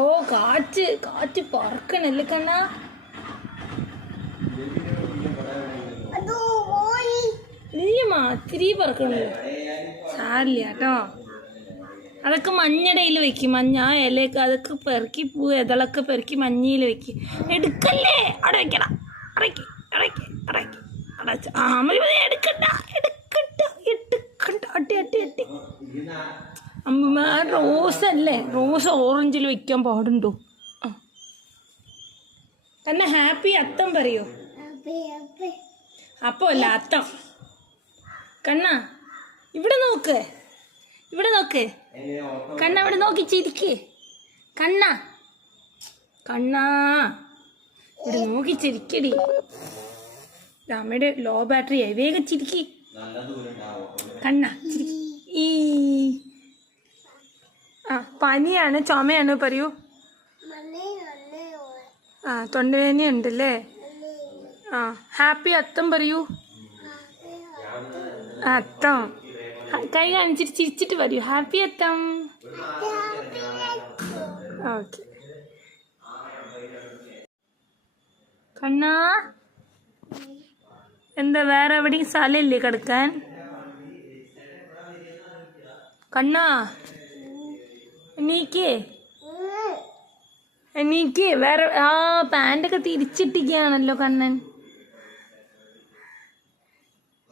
ഓ കാറ്റ് കാറ്റ് പറക്കണല്ലേ കണ്ണാ. ഇല്ലമ്മാ ഇത്തിരി പറക്കണല്ലോ. സാരില്ല കേട്ടോ. അതൊക്കെ മഞ്ഞടയിൽ വെക്കും. മഞ്ഞ ആ ഇലയൊക്കെ അതൊക്കെ പെറുക്കി പൂ ഇതളൊക്കെ പെറുക്കി മഞ്ഞയിൽ വെക്കും. എടുക്കല്ലേ അവിടെ വെക്കണം. അടയ്ക്ക് അടയ്ക്ക് അടയ്ക്ക് അടച്ച ആ മതി എടുക്കണ്ട എടുക്കണ്ട എടുക്കണ്ട അട്ടി അട്ടി അട്ടി. അമ്മ റോസ് അല്ലേ, റോസ് ഓറഞ്ചിൽ വെക്കാൻ പാടുണ്ടോ? തന്നെ ഹാപ്പി അത്തം പറയൂ. അപ്പോ അല്ല അത്തം. കണ്ണാ ഇവിടെ നോക്ക്, ഇവിടെ നോക്ക് കണ്ണ, ഇവിടെ നോക്കി ചിരിക്ക് കണ്ണ. കണ്ണാ ഇവിടെ നോക്കി ചിരിക്കടി. അമ്മയുടെ ലോ ബാറ്ററി ആയി. വേഗം ചിരിക്കി കണ്ണ ചിരിക്കി. ഈ ആ പനിയാണ് ചുമയാണ് പറയൂ. ആ തൊണ്ടവേദനയുണ്ടല്ലേ. ആ ഹാപ്പി അത്തം പറയൂ. അത്തം കൈ കാണിച്ചിട്ട് ചിരിച്ചിട്ട് പറയൂ ഹാപ്പി അത്തം. ഓക്കെ കണ്ണാ എന്താ വേറെ എവിടെയും സ്ഥലമില്ലേ കിടക്കാൻ? കണ്ണാ എണീക്കേ എണീക്ക്. വേറെ ആ പാൻ്റൊക്കെ തിരിച്ചിട്ടിക്കുകയാണല്ലോ കണ്ണൻ.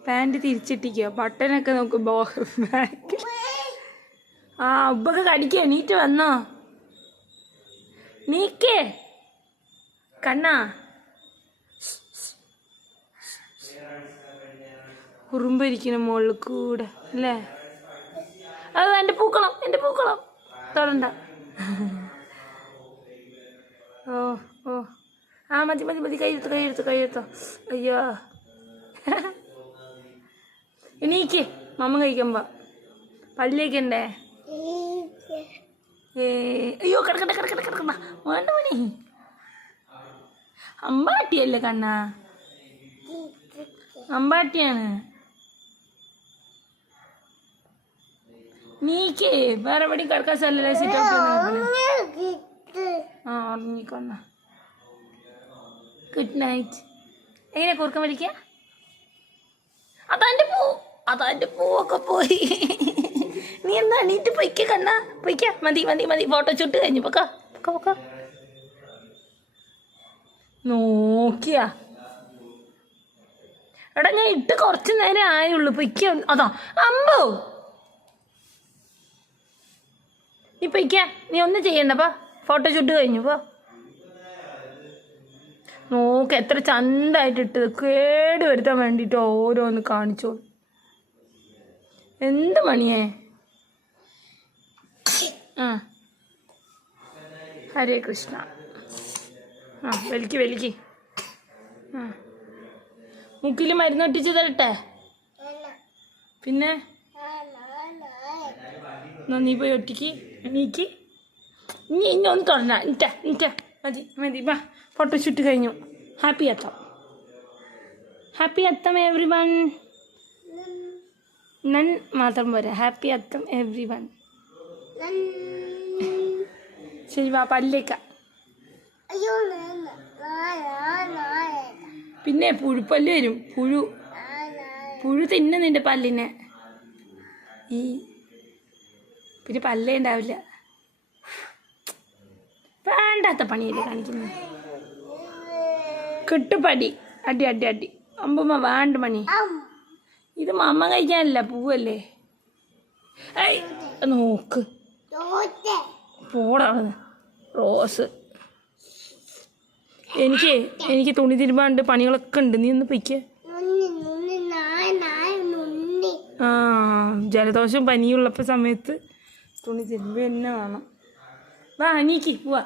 പാൻറ് തിരിച്ചിട്ടിക്കോ. ബട്ടനൊക്കെ നോക്ക് ബാക്കിൽ. ആ ഉപ്പൊക്കെ കടിക്കുക. എണീറ്റ് വന്നോ? നീക്കേ കണ്ണാ. ഉറുമ്പിരിക്കണം മുകളിൽ കൂടെ അല്ലേ. അത് എൻ്റെ പൂക്കളം, എൻ്റെ പൂക്കളം തൊടണ്ട. ഓ ഓ ആ മതി മതി മതി. കൈയെടുത്തോ കൈയെടുത്തോ കൈയെടുത്തോ. അയ്യോ എണീക്ക്. മമ്മ കഴിക്കുമ്പോ പല്ലിയൊക്കെണ്ടേ. അയ്യോ കിടക്കട്ടെ കിടക്കട്ടെ കിടക്കണ്ട. വേണ്ട മണി അമ്പാട്ടിയല്ലേ കണ്ണാ, അമ്പാട്ടിയാണ്. നീക്കേ വേറെ എവിടെ കിടക്കാൻ സ്ഥലല്ലേ. സിറ്റ് ഔട്ട് ആ ഉറങ്ങിക്കൊന്ന. Good night. എങ്ങനെ കുറുക്കം വലിക്കുക? അതാൻ്റെ പൂ, അതാൻ്റെ പൂവൊക്കെ പോയി. നീ എന്താ എണീറ്റ് പൊയ്ക്ക കണ്ണാ, പൊയ്ക്ക. മതി മതി മതി. ഫോട്ടോ ഷൂട്ട് കഴിഞ്ഞു. പൊക്ക പൊക്ക പൊക്ക. നോക്കിയാ എടാ ഞാൻ ഇട്ട് കുറച്ച് നേരം ആയുള്ളൂ. പൊയ്ക്ക. അതാ അമ്പോ നീ പൊയ്ക്ക. നീ ഒന്നും ചെയ്യണ്ടപ്പാ. ഫോട്ടോ ഷൂട്ട് കഴിഞ്ഞു. പോ നോക്ക് എത്ര ചണ്ടായിട്ട് ഇട്ടത്. കേട് വരുത്താൻ വേണ്ടിയിട്ട് ഓരോന്ന് കാണിച്ചോളൂ. എന്ത് മണിയേ. ആ ഹരേ കൃഷ്ണ. ആ വലിക്ക് വലിക്ക്. ആ മുക്കിൽ മരുന്ന് ഒട്ടിച്ച് തരട്ടെ? പിന്നെ നീ പോയി ഒട്ടിക്ക്. എണീക്ക്. ഇനി ഇന്നൊന്ന് തുറന്ന ഇറ്റാ ഇറ്റാ. മതി മതി. വാ ഫോട്ടോ ഷൂട്ട് കഴിഞ്ഞു. ഹാപ്പി അത്തം. ഹാപ്പി അത്തം എവ്രി വൺ. നൻ മാത്രം പോരാ. ഹാപ്പി അത്തം എവ്രി വൺ. ശരി വാ പല്ലേക്ക. പിന്നെ പുഴുപ്പല്ല് വരും. പുഴു പുഴു തിന്നും നിന്റെ പല്ലിനെ. ഈ പിന്നെ പല്ലേ ഉണ്ടാവില്ല. വേണ്ടാത്ത പണിയല്ലേ കാണിക്കുന്നത്. കിട്ടുപടി അടി അടി അടി. അമ്പമ്മ വേണ്ട പണി. ഇത് മമ്മ കഴിക്കാനല്ല, പൂവല്ലേ. ഏയ് നോക്ക് പോടാ റോസ്. എനിക്ക് തുണി തിരുമ്പാണ്ട് പണികളൊക്കെ ഉണ്ട്. നീ ഒന്ന് പൊയ്ക്ക. ആ ജലദോഷം പനിയുള്ളപ്പോൾ സമയത്ത് തുണി തിരുമ്പ തന്നെ വേണം. വാ എണീക്ക് പോവാ.